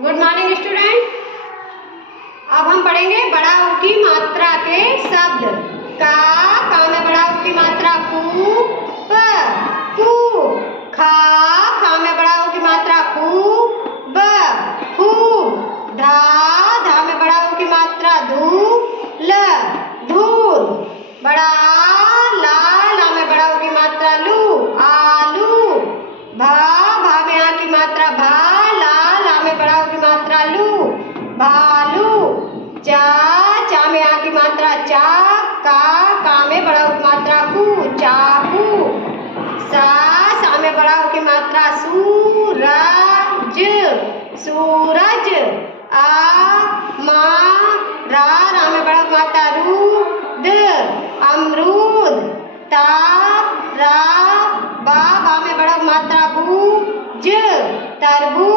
Good morning student. अब हम पढ़ेंगे बड़ा ऊ की मात्रा के शब्द। का में बड़ा ऊ की मात्रा कू, प कू। खा में बड़ा ऊ की मात्रा कू, ब फू। धा में बड़ा ऊ की मात्रा धू, ल धूल। बड़ा ला में बड़ा ऊ की मात्रा लू, आलू। भा में आ की मात्रा भा, ला में बड़ा ऊ की मात्रा लू, भालू। चा में आ की मात्रा चा, का में बड़ा ऊ की मात्रा कू, चाकू। सा में बड़ा ऊ की मात्रा सूरज, सूरज। रा में बड़ा ऊ की मात्रा रूद, अमरूद। रा बा में बड़ा ऊ की मात्रा बूज, तरबूज।